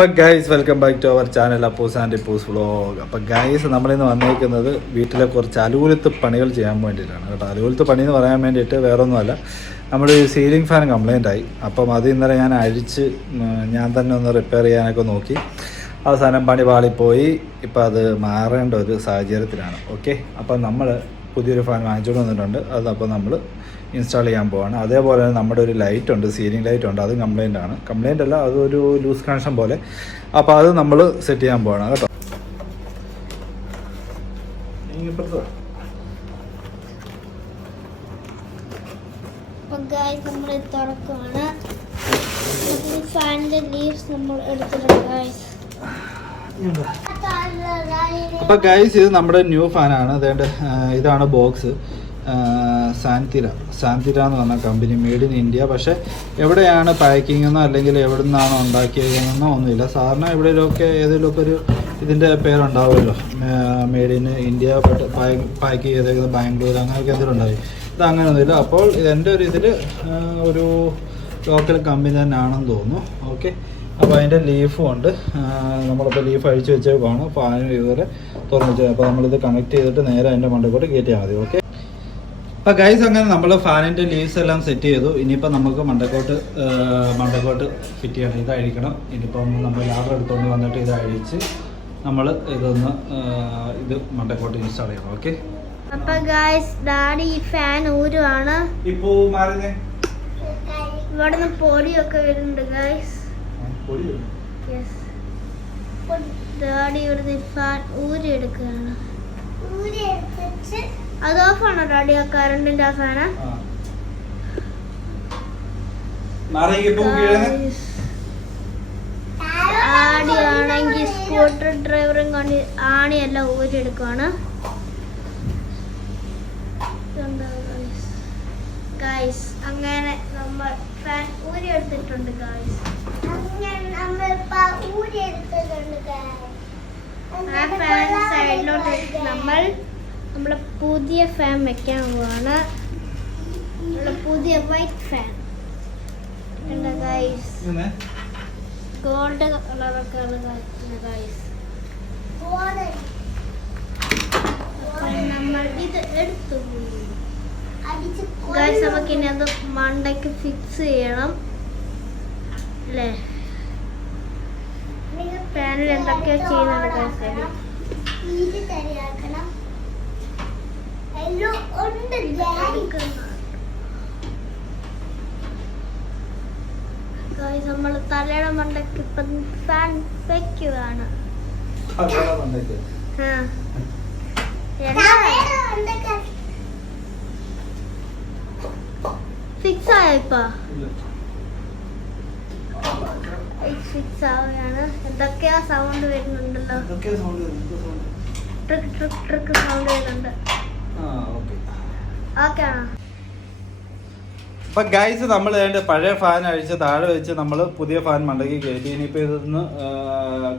അപ്പം guys welcome back to our channel Appoos and Ippoos vlog. അപ്പം guys നമ്മളിന്ന് വന്നേക്കുന്നത് വീട്ടിലെ കുറച്ച് അലുകുലത്ത് പണികൾ ചെയ്യാൻ വേണ്ടിയിട്ടാണ് കേട്ടോ. അലുകുലത്ത് പണി എന്ന് പറയാൻ വേണ്ടിയിട്ട് വേറൊന്നുമല്ല, നമ്മുടെ ഈ സീലിംഗ് ഫാൻ കംപ്ലൈൻ്റ് ആയി. അപ്പം അത് ഇന്നലെ ഞാൻ അഴിച്ച് ഞാൻ തന്നെ ഒന്ന് റിപ്പയർ ചെയ്യാനൊക്കെ നോക്കി. അവസാനം പണി പാളിപ്പോയി. ഇപ്പം അത് മാറേണ്ട ഒരു സാഹചര്യത്തിലാണ്. ഓക്കെ, അപ്പം നമ്മൾ പുതിയൊരു ഫാൻ വാങ്ങിച്ചുകൊണ്ട് വന്നിട്ടുണ്ട്. അതപ്പോൾ നമ്മൾ ഇൻസ്റ്റാൾ ചെയ്യാൻ പോവാണ്. അതേപോലെ തന്നെ നമ്മുടെ ഒരു ലൈറ്റ് ഉണ്ട്, സീലിംഗ് ലൈറ്റ് ഉണ്ട്, അത് കംപ്ലൈൻ്റ് അല്ല, അതൊരു ലൂസ് കണക്ഷൻ പോലെ. അപ്പോൾ അത് നമ്മൾ സെറ്റ് ചെയ്യാൻ പോവാണ് കേട്ടോ. അപ്പോൾ ഗൈസ് ഇത് നമ്മുടെ ന്യൂ ഫാനാണ്. അതേണ്ട ഇതാണ് ബോക്സ്. സാന്തിര എന്ന് പറഞ്ഞ കമ്പനി, മെയ്ഡ് ഇൻ ഇന്ത്യ. പക്ഷേ എവിടെയാണ് പാക്കിംഗ് എന്നോ അല്ലെങ്കിൽ എവിടെ നിന്നാണോ ഉണ്ടാക്കിയതെന്നോ ഒന്നുമില്ല. സാധാരണ എവിടെയെങ്കിലുമൊക്കെ ഏതെങ്കിലുമൊക്കെ ഒരു ഇതിൻ്റെ പേരുണ്ടാവുമല്ലോ, മെയ്ഡ് ഇൻ ഇന്ത്യ, പാക്ക് ചെയ്തേക്കുന്നത് ബാംഗ്ലൂർ, അങ്ങനെയൊക്കെ എന്തെങ്കിലും ഉണ്ടാവും. ഇത് അങ്ങനെയൊന്നുമില്ല. അപ്പോൾ എൻ്റെ ഒരു ഇതിൽ ഒരു ലോക്കൽ കമ്പനി തന്നെ ആണെന്ന് തോന്നുന്നു. ഓക്കെ, അപ്പോൾ അതിൻ്റെ ലീഫും ഉണ്ട്. നമ്മളിപ്പോൾ ലീഫ് അഴിച്ച് വെച്ചേക്കാണ്. ഫാനും ഇതുവരെ തുറന്ന് വെച്ചാൽ അപ്പോൾ നമ്മളിത് കണക്ട് ചെയ്തിട്ട് നേരെ അതിൻ്റെ മണ്ടക്കോട്ട് കയറ്റിയാൽ മതി. ഓക്കെ, അപ്പോൾ ഗൈസ് അങ്ങനെ നമ്മൾ ഫാനിൻ്റെ ലീവ്സ് എല്ലാം സെറ്റ് ചെയ്തു. ഇനിയിപ്പോൾ നമുക്ക് മണ്ടക്കോട്ട് ഫിറ്റ് ചെയ്യണം. ഇത് അഴിക്കണം. ഇനിയിപ്പം നമ്മൾ ലാഡർ എടുത്തുകൊണ്ട് വന്നിട്ട് ഇത് അഴിച്ച് നമ്മൾ ഇത് മണ്ടക്കോട്ട് ഇൻസ്റ്റാൾ ചെയ്യണം. ഓക്കെ, അപ്പോൾ ഗൈസ് ഡാഡി ഈ ഫാൻ ഊരുവാണ്. ഇപ്പോൾ മാറുന്നേ ഇവിടുന്ന് പൊടിയൊക്കെ വരുന്നുണ്ട് ഗൈസ്. ഡാഡി ഇവിടുന്ന് ഫാൻ ഊരി എടുക്കുകയാണ്. അത് ഓഫാണോ ഡാഡി? ആ കറണ്ടിന്റെ ആ ഫാനാ? ഡാഡി ആണെങ്കിൽ സ്കൂട്ടർ ഡ്രൈവറും കൊണ്ട് ആണിയെല്ലാം ഊരിയെടുക്കുവാണ്. ഗൈസ് അങ്ങനെ നമ്മൾ ഫാൻ ഊരിയെടുത്തിട്ടുണ്ട് ഗൈസ്. ആ ഫാൻ സൈഡിലോട്ട് നമ്മളെ പുതിയ ഫാൻ വെക്കാൻ പോവാണ്. നമ്മളെ പുതിയ വൈറ്റ് ഫാൻ ഉണ്ട് ഗൈസ്. ഗോൾഡ് കളറൊക്കെ ഉള്ള ഗൈസ്. നമ്മൾ ഇത് എടുത്തു ഗൈസ്. നമുക്ക് ഇനി അത് മണ്ടയ്ക്ക് ഫിക്സ് ചെയ്യണം അല്ലേ? ഫാനിൽ എന്തൊക്കെയോ ചെയ്യുന്നുണ്ട് ഗൈസ്. നമ്മൾ തലയുടെ മണ്ടയ്ക്ക് ഇപ്പം ഫാൻ വെക്കുകയാണ്. ഫിക്സ് ആയോ? ഇപ്പൊ ഫിക്സ് ആവുകയാണ്. എന്തൊക്കെയാ സൗണ്ട് വരുന്നുണ്ടല്ലോ, ട്രിക്ക് ട്രിക്ക് ട്രിക്ക് സൗണ്ട് വരുന്നുണ്ട്. ഓക്കെ ആണോ? അപ്പം ഗൈസ് നമ്മൾ അതിൻ്റെ പഴയ ഫാൻ അഴിച്ച് താഴെ വെച്ച് നമ്മൾ പുതിയ ഫാൻ മണ്ടയ്ക്ക് കയറ്റി. ഇനിയിപ്പോൾ ഇതിന്ന്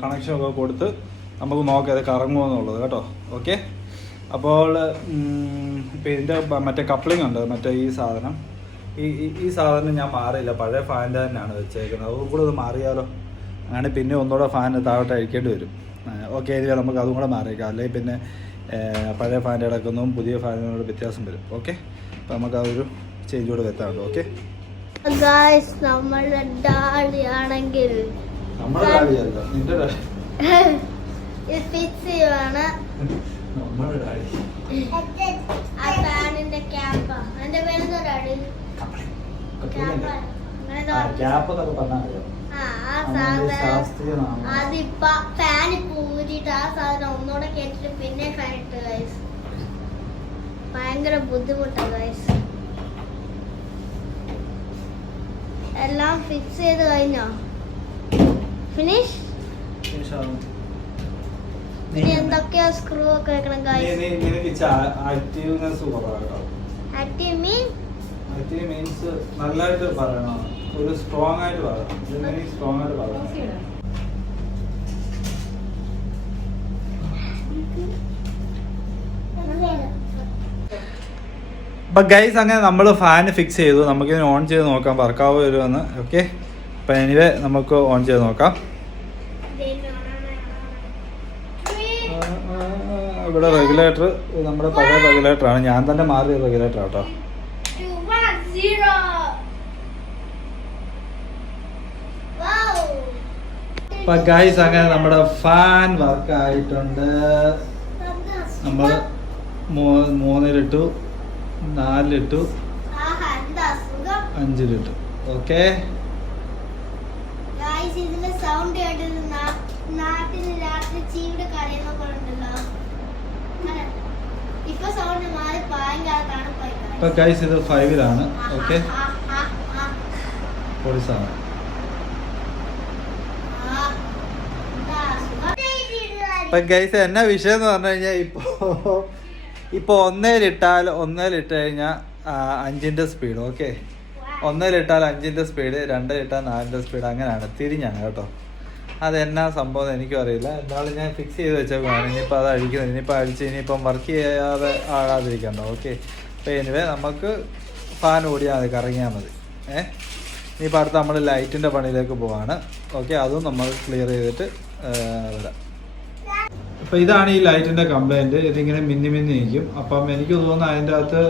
കണക്ഷനൊക്കെ കൊടുത്ത് നമുക്ക് നോക്കാം അത് കറങ്ങുമോ എന്നുള്ളത് കേട്ടോ. ഓക്കെ, അപ്പോൾ ഇപ്പോൾ ഇതിൻ്റെ മറ്റേ കപ്ലിംഗ് ഉണ്ട്, മറ്റേ ഈ സാധനം ഈ സാധനം ഞാൻ മാറിയില്ല, പഴയ ഫാനിൻ്റെ തന്നെയാണ് വെച്ചേക്കുന്നത്. അതും കൂടെ അത് മാറിയാലോ? അങ്ങനെ പിന്നെ ഒന്നുകൂടെ ഫാൻ താഴോട്ട് അഴിക്കേണ്ടി വരും. ഓക്കെ, ഇതിൽ നമുക്ക് അതും കൂടെ മാറിയേക്കാം, അല്ലെങ്കിൽ പിന്നെ പഴയ ഫാൻ്റെ ഇടക്കുന്നതും പുതിയ ഫാനിനോട് വ്യത്യാസം വരും. ഓക്കെ, അപ്പോൾ നമുക്ക് ആ ഒരു ചേഞ്ച് കൂടെ വരുത്താറുണ്ട്. ഓക്കെ ഗൈസ്, നമ്മളുടെ ഡാഡി ആണെങ്കിൽ ഇത് ഫിക്സ് ചെയ്യുവാണ്. ആ ഫാനിന്റെ ക്യാപ്പ്, അതിന്റെ പേരെന്തോ ഡാഡി? അതിപ്പ ഫാൻ പൂരിട്ട് ആ സാധനം ഒന്നുകൂടെ കേട്ടിട്ട് പിന്നെ ഫാൻ ഇട്ട് ഗൈസ്. ഭയങ്കര ബുദ്ധിമുട്ടാണ് ഗൈസ്. എല്ലാം ഫിക്സ് ചെയ്ത് കഴിഞ്ഞോ? ഫിനിഷ്? ഇനി എന്തൊക്കെയാ സ്ക്രൂ ഒക്കെ വെക്കണം ഗൈസ്. ആക്റ്റീവ് മീൻസ് നല്ലതായിട്ട് പറയണം, ഒരു സ്ട്രോങ് ആയിട്ട് പറയണം. സ്ട്രോങ് ആയിട്ട് പറയണം. അപ്പം ഗൈസ് അങ്ങനെ നമ്മൾ ഫാൻ ഫിക്സ് ചെയ്തു. നമുക്കിതിന് ഓൺ ചെയ്ത് നോക്കാം വർക്കാവോ വരുമെന്ന്. ഓക്കെ, അപ്പം എനിവേ നമുക്ക് ഓൺ ചെയ്ത് നോക്കാം. ഇവിടെ റെഗുലേറ്റർ നമ്മുടെ പഴയ റെഗുലേറ്ററാണ്, ഞാൻ തന്നെ മാറിയ റെഗുലേറ്റർ കേട്ടോ. 2, 1, 0. Wow. അപ്പൊ ഗൈസ് അങ്ങനെ നമ്മുടെ ഫാൻ വർക്ക് ആയിട്ടുണ്ട്. നമ്മൾ 3-ലിട്ടു, 4-ലിട്ടു, 5-ലിട്ടു. ഓക്കെ ഗൈസ്, ഇതിന്റെ സൗണ്ട് കേട്ടത് നാട്ടിൽ രാത്രി ചീവിടെ കരയുന്ന പോലെ ഉണ്ടല്ലോ. ഇപ്പൊ സൗണ്ട് മാറി ഭയങ്കര പോയി. ഇപ്പൊ ഗൈസ് ഇത് 5-ലാണ്. ഓക്കെ പോലീസാണ്. ഇപ്പൊ ഗൈസ് എന്നാ വിഷയം എന്ന് പറഞ്ഞു കഴിഞ്ഞാൽ ഇപ്പൊ 1-ലിട്ട് കഴിഞ്ഞാൽ 5-ന്റെ സ്പീഡ്. ഓക്കെ 1-ലിട്ടാൽ 5-ന്റെ സ്പീഡ്, 2-ലിട്ടാൽ 4-ന്റെ സ്പീഡ്, അങ്ങനെയാണ് തിരിഞ്ഞാണ് കേട്ടോ. അതെന്നാ സംഭവം എനിക്കും അറിയില്ല. എന്നാലും ഞാൻ ഫിക്സ് ചെയ്ത് വെച്ചേക്കാണ്. ഇനിയിപ്പോൾ അത് അഴിക്കുന്നത്, ഇനിയിപ്പോൾ അഴിച്ച് ഇനിയിപ്പം വർക്ക് ചെയ്യാതെ ആകാതിരിക്കണ്ട. ഓക്കെ അപ്പോൾ എനിവേ നമുക്ക് ഫാൻ ഓടിയാൽ മതി, കറങ്ങിയാൽ മതി. ഇനിയിപ്പോൾ അടുത്ത് നമ്മൾ ലൈറ്റിൻ്റെ പണിയിലേക്ക് പോവാണ്. ഓക്കെ അതും നമ്മൾ ക്ലിയർ ചെയ്തിട്ട് വരാം. അപ്പോൾ ഇതാണ് ഈ ലൈറ്റിൻ്റെ കംപ്ലൈൻറ്റ്. ഇതിങ്ങനെ മിന്നി നിൽക്കും. അപ്പം എനിക്ക് തോന്നുന്നു അതിൻ്റെ അകത്ത്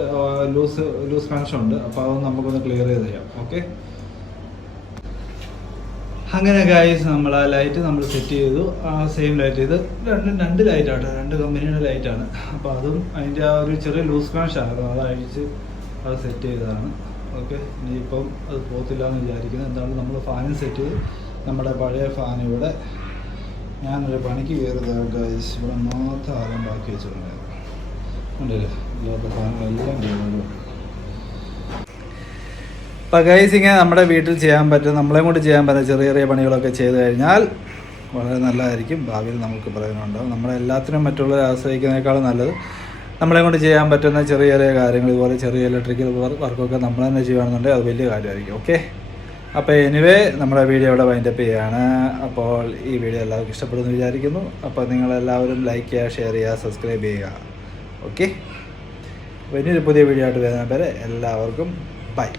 ലൂസ് കണക്ഷൻ ഉണ്ട്. അപ്പോൾ അതൊന്ന് നമുക്കൊന്ന് ക്ലിയർ ചെയ്ത് ചെയ്യാം. ഓക്കെ അങ്ങനെ ഗൈസ് നമ്മൾ ആ ലൈറ്റ് നമ്മൾ സെറ്റ് ചെയ്തു. ആ സെയിം ലൈറ്റ്, ഇത് രണ്ട് ലൈറ്റാണ്, 2 കമ്പനിയുടെ ലൈറ്റാണ്. അപ്പോൾ അതും അതിൻ്റെ ആ ഒരു ചെറിയ ലൂസ് കണക്ഷൻ ആയിരുന്നു, അത് അഴിച്ച് അത് സെറ്റ് ചെയ്തതാണ്. ഓക്കെ ഇനിയിപ്പം അത് പോകത്തില്ല എന്ന് വിചാരിക്കുന്നത്. എന്താണ് നമ്മൾ ഫാനും സെറ്റ് ചെയ്ത് നമ്മുടെ പഴയ ഫാൻ ഇവിടെ ഞാനൊരു പണിക്ക് കയറിയതാണ് ഗൈസ്. ഇവിടെ മൊത്തം ആദ്യം ബാക്കി വെച്ചിട്ടുണ്ടായിരുന്നു. ഉണ്ടല്ലേ ഇല്ലാത്ത ഫാനുകളെല്ലാം കയറുള്ളൂ. അപ്പോൾ ഗൈസ് ഇങ്ങനെ നമ്മുടെ വീട്ടിൽ ചെയ്യാൻ പറ്റും, നമ്മളെ കൊണ്ട് ചെയ്യാൻ പറ്റുന്ന ചെറിയ ചെറിയ പണികളൊക്കെ ചെയ്ത് കഴിഞ്ഞാൽ വളരെ നല്ലതായിരിക്കും. ഭാവിയിൽ നമുക്ക് പ്രയോജനമുണ്ടാകും. നമ്മളെല്ലാത്തിനും മറ്റുള്ളവരെ ആശ്രയിക്കുന്നതിനേക്കാളും നല്ലത് നമ്മളെ കൊണ്ട് ചെയ്യാൻ പറ്റുന്ന ചെറിയ ചെറിയ കാര്യങ്ങൾ, ഇതുപോലെ ചെറിയ ഇലക്ട്രിക്കൽ വർക്കൊക്കെ നമ്മൾ തന്നെ ചെയ്യുകയാണെന്നുണ്ടെങ്കിൽ അത് വലിയ കാര്യമായിരിക്കും. ഓക്കെ അപ്പോൾ എനിവേ നമ്മുടെ വീഡിയോ ഇവിടെ വൈൻഡപ്പ് ചെയ്യുകയാണ്. അപ്പോൾ ഈ വീഡിയോ എല്ലാവർക്കും ഇഷ്ടപ്പെടുമെന്ന് വിചാരിക്കുന്നു. അപ്പോൾ നിങ്ങളെല്ലാവരും ലൈക്ക് ചെയ്യുക, ഷെയർ ചെയ്യുക, സബ്സ്ക്രൈബ് ചെയ്യുക. ഓക്കെ അപ്പോൾ ഇനിയൊരു പുതിയ വീഡിയോ ആയിട്ട് വരുന്ന വരെ എല്ലാവർക്കും ബൈ.